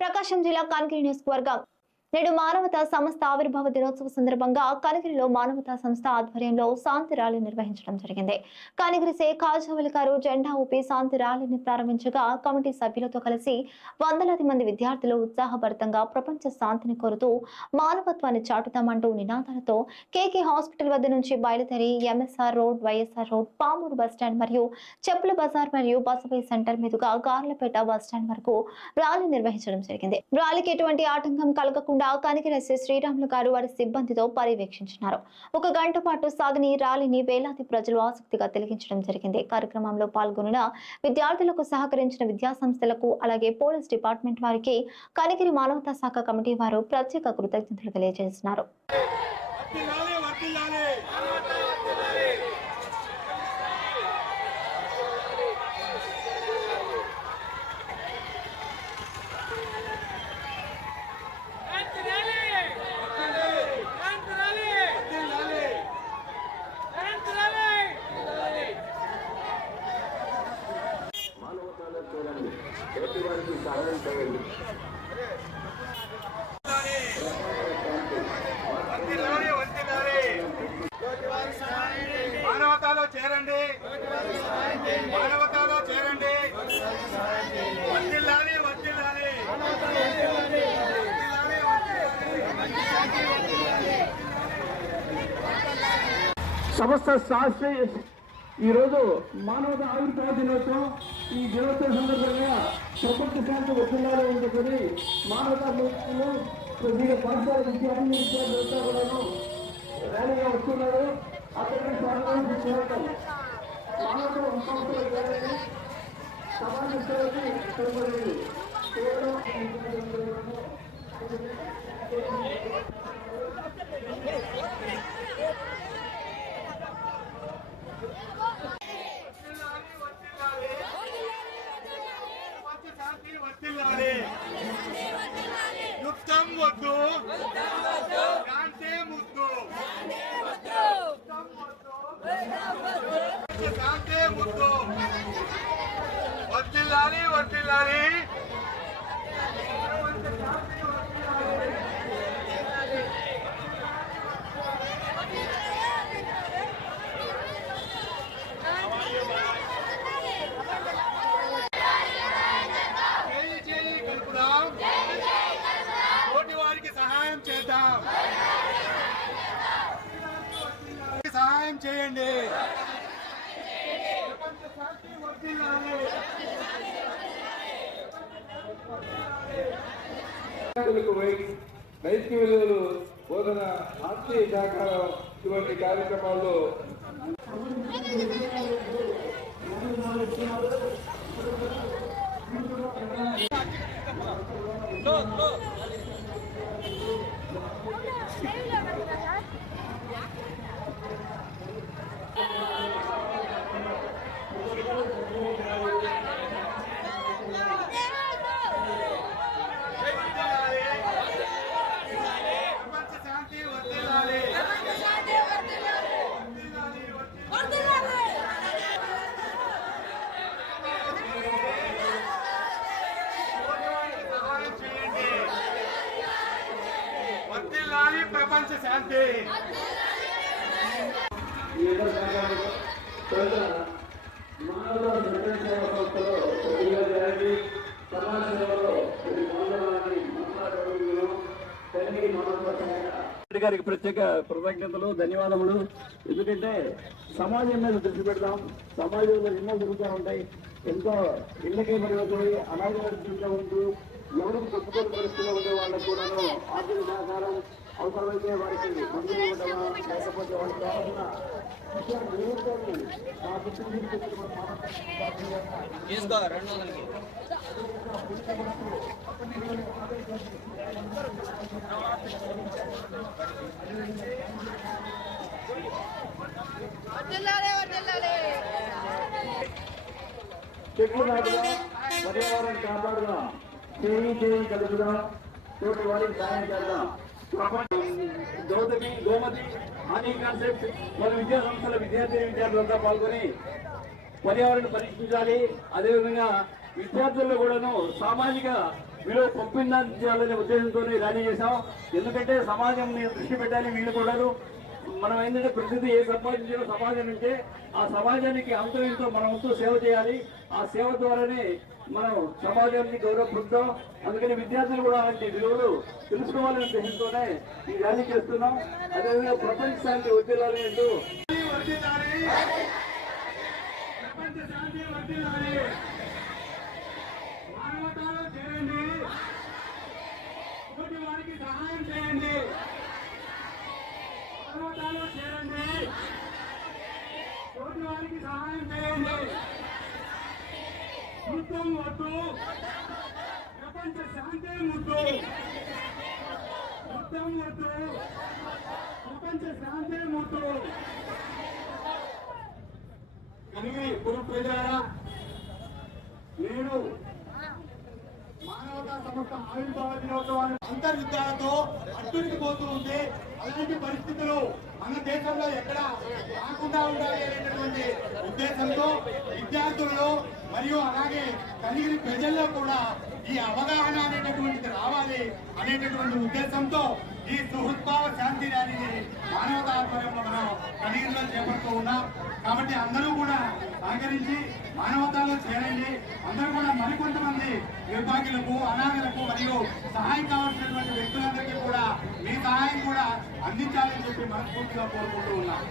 ప్రకాశం జిల్లా కాన్గిరి నియోజకవర్గం నేడు మానవతా సంస్థ ఆవిర్భావ దినోత్సవ సందర్భంగా కనగిరిలో మానవతా సంస్థ ఆధ్వర్యంలో శాంతి ర్యాలీ నిర్వహించడం జరిగింది. కనగిరి సే గారు జెండా ఊపి శాంతి ర్యాలీని ప్రారంభించగా కమిటీ సభ్యులతో కలిసి వందలాది మంది విద్యార్థులు ఉత్సాహభరితంగా ప్రపంచ శాంతిని కోరుతూ మానవత్వాన్ని చాటుతామంటూ నినాదాలతో కేకే హాస్పిటల్ వద్ద నుంచి బయలుదేరి MSR road YSR road Pamuru bus stand మరియు చెప్పుల బజార్ మరియు బసవై సెంటర్ మీదుగా గార్లపేట బస్టాండ్ వరకు ర్యాలీ నిర్వహించడం జరిగింది. ర్యాలీకి ఎటువంటి ఆటంకం కలగకుండా కనికిరసి శ్రీరాములు గారు వారి సిబ్బందితో పర్యవేక్షించినారు. ఒక గంట పాటు సాగని ర్యాలీని వేలాది ప్రజలు ఆసక్తిగా తిలకించడం జరిగింది. కార్యక్రమంలో పాల్గొన్న విద్యార్థులకు సహకరించిన విద్యాసంస్థలకు అలాగే పోలీస్ డిపార్ట్మెంట్ వారికి కనిగిరి మానవతా శాఖ కమిటీ వారు ప్రత్యేక కృతజ్ఞతలు తెలియజేస్తున్నారు వర్తిల్లాలి వర్తిల్లాలి Antonelli! Antonelli! వర్తిల్లాలి Antonelli! వర్తిల్లాలి వర్తిల్లాలి మానవతాలో చేరండి మానవతాలో చేరండి వర్తిల్లాలి వర్తిల్లాలి వర్తిల్లాలి, సమస్త సాక్షి ఈరోజు మానవత ఆవిర్భావ దినోత్సవం ఈ దినోత్సవం సందర్భంగా ప్రపంచ శాంతి వస్తుండాలో ఉంటుంది మానవతా మూర్తులు కొద్దిగా పాఠశాల విద్యార్థి విద్యార్థులంతా కూడాను ర్యాలీగా వస్తున్నారు. అక్కడికి స్వాగతం చేయటం మానవత సంస్థలు చేయాలని సమాజ సేవకి తోడ్పడింది కేవలం వర్తిల్లాలి, వర్తిల్లాలి. ప్రపంచ శాంతి వర్తిల్లాలి యుద్ధం వద్దు శాంతి ముద్దు యుద్ధం వద్దు. ప్రపంచ శాంతి ముద్దు వర్తిల్లాలి వర్తిల్లాలి ప్రపంచ శాంతి వర్తిల్లాలి చేయి చేయి కలుపుదాం తోటి వారికి సహాయం చేద్దాం సహాయం చేయండి ప్రపంచ శాంతి వర్ధిల్లాలి. విద్యార్థులకు వై- నైతిక విలువలు బోధన ఆత్మీయ సహకారం ఇటువంటి కార్యక్రమాల్లో ప్రపంచ శాంతి వర్ధిల్లాలి. వర్ధిల్లాలి, వర్ధిల్లాలి. తోటి వారికి సహాయం చేయండి వర్ధిల్లాలి ప్రపంచ శాంతి. మానవ సంస్థలో సమాజ సేవలో రెడ్డి గారికి ప్రత్యేక కృతజ్ఞతలు ధన్యవాదములు. ఎందుకంటే సమాజం మీద దృష్టి పెడతాం. సమాజంలో ఎన్నో జరుగుతూ ఉంటాయి. ఎంతో ఇళ్ళకే పరిమితమై అనాథ ఉంటూ ఎవరికి చెప్పుకోని పరిస్థితిలో ఉండే వాళ్ళకు కూడాను ఆర్థిక సహకారం అవసరమైతే వారికి మందులు ఇవ్వడమా లేకపోతే వాళ్ళకి కావాల్సిన విషయాలు నియోజకవర్గం మా దృష్టికి తీసుకొచ్చిన మన మానవ వర్ధిల్లాలి, వర్ధిల్లాలి. చెట్లు నాటుదాం పర్యావరణం కాపాడుదాం చేయి చేయి కలుపుదాం తోటి వారికి సహాయం చేద్దాం కాబట్టి గౌతమి గోమతి ఆనీ కాన్సెప్ట్ మన విద్యా సంస్థల విద్యార్థి విద్యార్థులంతా పాల్గొని పర్యావరణ పరీక్షించాలి అదేవిధంగా విద్యార్థుల్లో కూడాను సామాజిక విలువ పంపించాలనే ఉద్దేశంతో ర్యాలీ చేశాం. ఎందుకంటే సమాజం దృష్టి పెట్టాలి వీళ్ళు కూడాను. మనం ఏంటంటే ప్రతిదీ ఏ సంపాదించిన సమాజం అంటే ఆ సమాజానికి అంతో మనం వంతు సేవ చేయాలి. ఆ సేవ ద్వారానే మనం సమాజానికి గౌరవం పొందుతాం అందుకని విద్యార్థులు కూడా అలాంటి విలువలు తెలుసుకోవాలనే ఉద్దేశంతోనే ఈ ర్యాలీ చేస్తున్నాం. అదేవిధంగా ప్రపంచ శాంతి వర్దిల్లాలి అంటూ ప్రపంచ శాంతి మానవతాలో వారికి సహాయం చేయండి. మానవతాలో చేరండి తోటి వారికి సహాయం చేయండి. ముద్దం వద్దు ప్రపంచ శాంతి ముద్దు. ముద్దం వద్దు ప్రపంచ శాంతి ముద్దు. కనుక ఇప్పుడు ప్రజారా నేను మానవతా సంస్థ ఆవిర్భావ దినోత్సవాన్ని అంతర్యుద్ధాలతో అట్టుడికి పోతూ ఉంది అలాంటి పరిస్థితులు మన దేశంలో ఎక్కడ రాకుండా ఉండాలి అనేటటువంటి ఉద్దేశంతో విద్యార్థుల్లో మరియు అలాగే కలిగిన ప్రజల్లో కూడా ఈ అవగాహన అనేటటువంటిది రావాలి అనేటటువంటి ఉద్దేశంతో ఈ సుహృద్భావ శాంతి ర్యాలీని మానవత ఆధ్వర్యంలో మనం కలిగిలో చేపడుతూ ఉన్నాం. కాబట్టి అందరూ కూడా సహకరించి మానవతాలో చేరండి అందరూ కూడా మరికొంతమంది నిర్భాగ్యులకు అనాథలకు మరియు సహాయం కావాల్సినటువంటి వ్యక్తులందరికీ కూడా మీ సహాయం కూడా అందించాలని చెప్పి మనస్ఫూర్తిగా కోరుకుంటూ ఉన్నాం.